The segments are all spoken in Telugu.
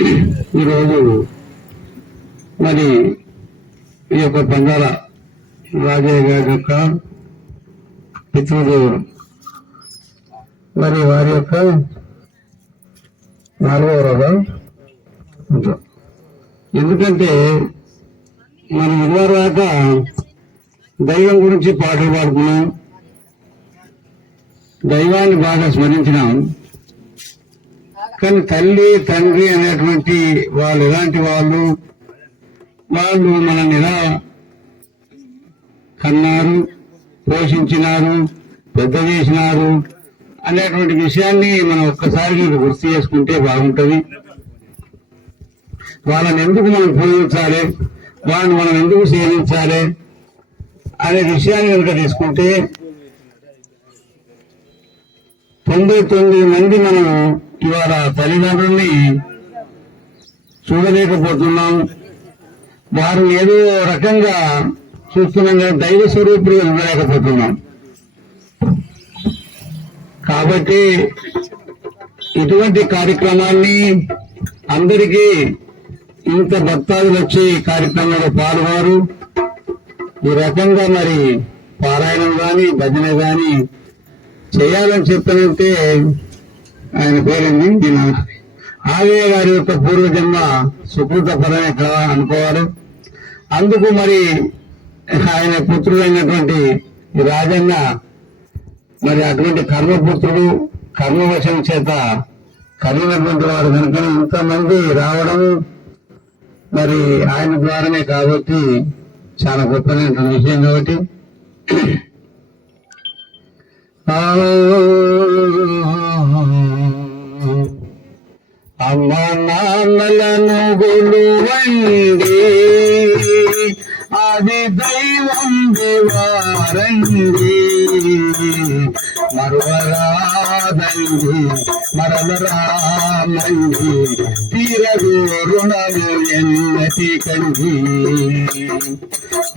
ఈరోజు మరి ఈ యొక్క పందాల రాజయ్య గారి యొక్క పితృదేవుడు మరి వారి యొక్క నాలుగవ రోజు ఉంటాం. ఎందుకంటే మనం ఇదివరదాకా దైవం గురించి పాటలు పాడుకున్నాం దైవాన్ని బాగా స్మరించినాం కానీ తల్లి తండ్రి అనేటువంటి వాళ్ళు ఎలాంటి వాళ్ళు? వాళ్ళు మనల్ని ఎలా కన్నారు పోషించినారు పెద్ద చేసినారు అనేటువంటి విషయాన్ని మనం ఒక్కసారి మీకు గుర్తు చేసుకుంటే బాగుంటుంది. వాళ్ళని ఎందుకు మనం పూజించాలి? వాళ్ళని మనం ఎందుకు సేవించాలి? అనే విషయాన్ని కనుక తీసుకుంటే తొంభై తొమ్మిది మంది మనము ఇవాళ తల్లిదండ్రుల్ని చూడలేకపోతున్నాం. వారు ఏదో రకంగా చూస్తున్నాం కానీ దైవ స్వరూపులు ఉండలేకపోతున్నాం కాబట్టి ఇటువంటి కార్యక్రమాన్ని అందరికీ ఇంత భక్తాదులు వచ్చి కార్యక్రమంలో పాల్గొన్నారు ఈ రకంగా మరి పారాయణం కానీ భజన కానీ చేయాలని చెప్పినంటే ఆయన పేరేంది ఈయన ఆగయ్య గారి యొక్క పూర్వజన్మ సుకృత ఫలం ఇక్కడ అనుకోవాలి. అందుకు మరి ఆయన పుత్రుడైనటువంటి రాజన్న మరి అటువంటి కర్మపుత్రుడు కర్మవశం చేత కలిగినటువంటి వారు కనుక ఇంతమంది రావడం మరి ఆయన ద్వారానే కాబట్టి చాలా గొప్పనైనటువంటి విషయం కాబట్టి అమ్మ నాన్నలను గొలువండి. అది దైవం దేవారండి. మరువరాదండి మరలరామండి తీరదు రుణము ఎన్నటి కండి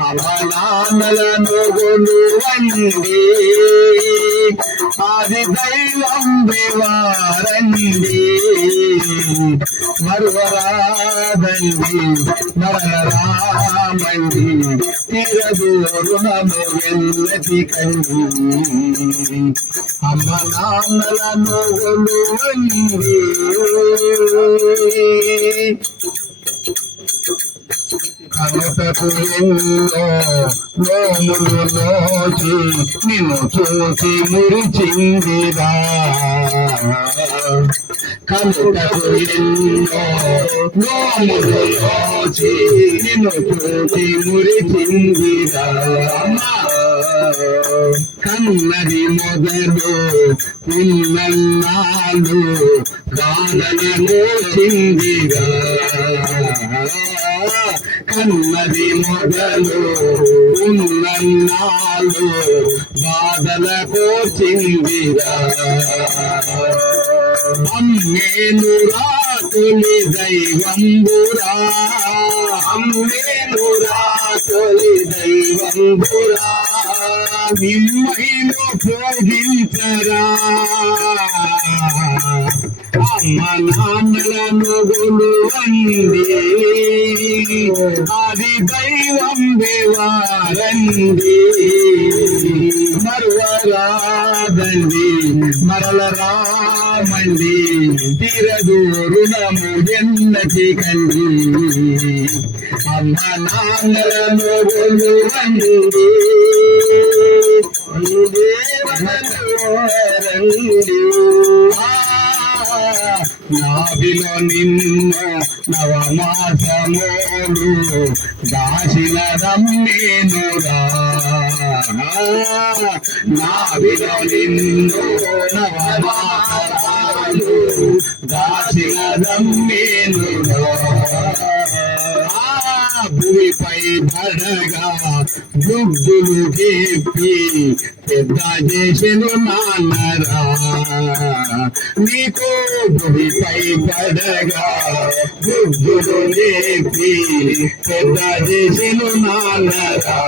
అమ్మ నాన్నలను గొలువండి ఆది దైవం దేవారండి మరువరాదండి మరలరామండి తీరదు రుణము ఎన్నటి కండి అమ్మ నాన్నలను గొలువండి కనుటకు ఎన్నో నోములు నోచి నిన్ను చూసి మురిచిందిరా కనుటకు ఎన్నో నోములు నోచి నిన్ను చూసి మురిచిందిరా కన్నది మొదలు ఉన్నన్నాళ్ళు గాదనలో చిందిగా కన్నది మొదలు ఉన్నన్నాళ్ళు బాధలకు చిందిరా అమ్మేను రాతులి దైవంబురా. అమ్మేను రాతులి దైవంబురా. నిమ్మైను భోగించరా అమ్మ నాన్నలను గొలువండి అది దైవం దేవారండి మరువరాదండి మరల రామండి తీరదు రుణము ఎన్నటి కండి అమ్మ నాన్నలను గొలువండి రండి నాభిలో నిన్న నవమాసమోడు దాసిన రమ్మేనురా నాభిలో నిన్ను నవమాసమోడు దాసిన రమ్మేనురా భూమిపై పడగా బుద్ధులు చెప్పి పెద్ద చేసెను నాన్నరా నీకు భూమిపై పడగా బుద్ధులు చెప్పి పెద్ద చేసెను నాన్నరా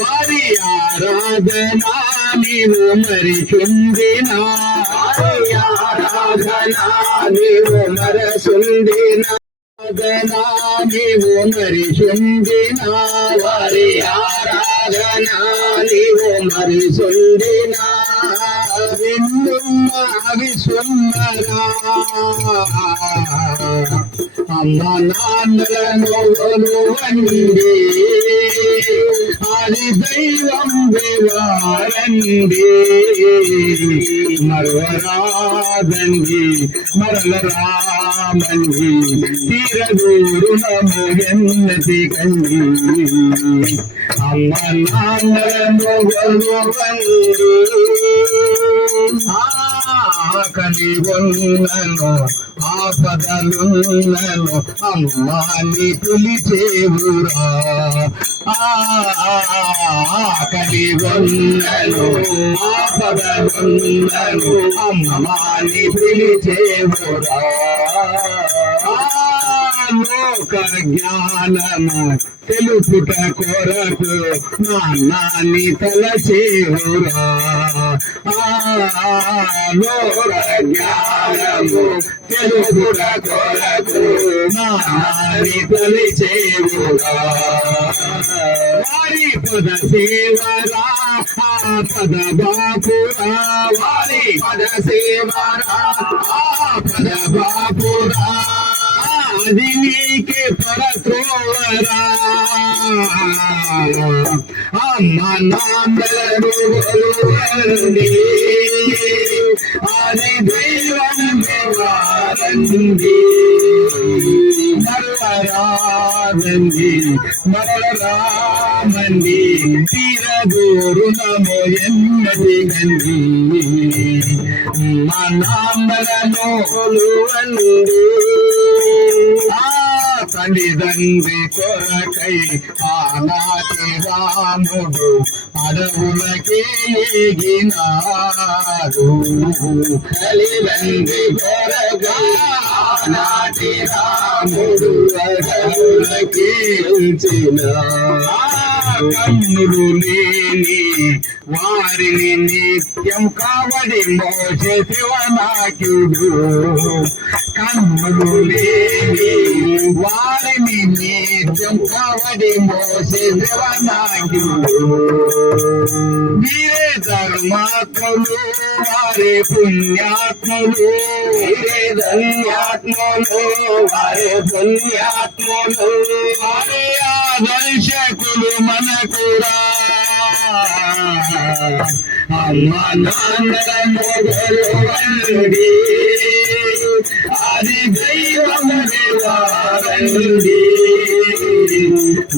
వారి ఆరాధన నీవు మరి చుందినా ఆరాధన నీవు మరసుందినా ఆరాధనా నీవు మరి చుందినా వారి ఆరాధన నీవు మరసుండిన విన్నున్న అవి సున్నరా అమ్మ నాన్నలను కొలువండి అది దైవం దేవారండి మరవరాదండి మరల రామండి తీరదూరునము ఎన్నటి కండి అమ్మ నాన్నలను కొలువండి ఆకలి ఉన్నను ఆపదలున్నను అమ్మాని పిలిచేవురా ఆకలి ఉన్నను ఆపదలున్నను అమ్మాని పిలిచేవురా లోక జ్ఞానము తెలుపుట కొరకు నాన్ని తలచేవురా లోక జ్ఞానము తెలుపుట కొరకు నాన్ని తలచేవురా వారి పద సేవరా పద బాపురా వారి పద సేవరా పద బాపురా అది నీకే పరత్రోవరా అమ్మ నాన్నలను కొలువండి అది దైవం దేవారండి మరవరాదండి మరవరామండి తీరదూరునము ఎన్నది గండి మా నాన్నలను కొలువండి తల్లిదండ్రి కొరకై ఆనాటి రాముడు అడవులకే ఎగినాడు. తల్లిదండ్రి కొరకై ఆనాటి రాముడు అడవులకే కన్నులు లేని వారిని నిత్యం కావడి మోసే శివనాక్యుడు కన్నులు వారిని నిత్యం కావడి మోసే శివనాక్యుడు వీరే ధర్మాత్ములు వారే పుణ్యాత్ములు వీరే ధన్యాత్ములు వారే పుణ్యాత్ములు వారే ఆదర్శకులు మనకురా అమ్మ అది దైవం దేవారండి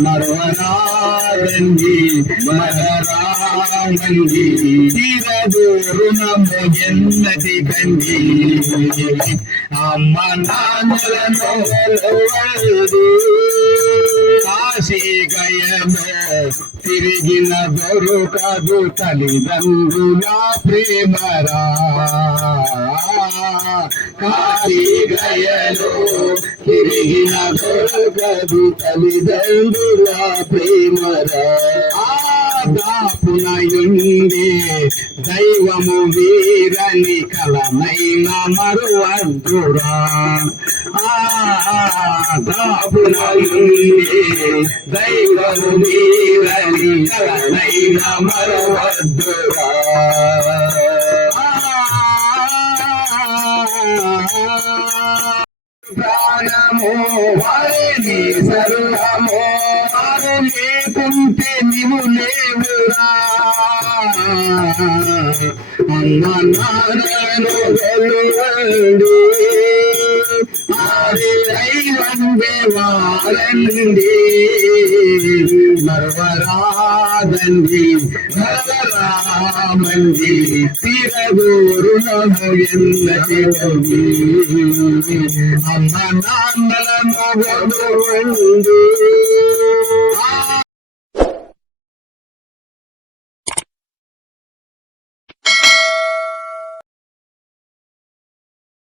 మరవరారండి మరరామండి తీరదూరునము ఎన్నటి కండి అమ్మ నాన్నలను కొలువండి కాశీ తిరిగిన దొరకదు తల్లిదండ్రుల ప్రేమరా. కాశీ గయను తిరిగిన దొరకదు తల్లిదండ్రుల ప్రేమరా. ఆ దైవము వీరని కలమైన మరువద్దురా. ఆ దైవము వీరని కలమైన మరువద్దురా. ప్రాణము వారిని సర్వము వారు లేకుంటే నీవు లేవురా. అమ్మ నాన్నను వెలువండి ఆది దైవం దేవాలండి మరవరాదండి మరవరామండి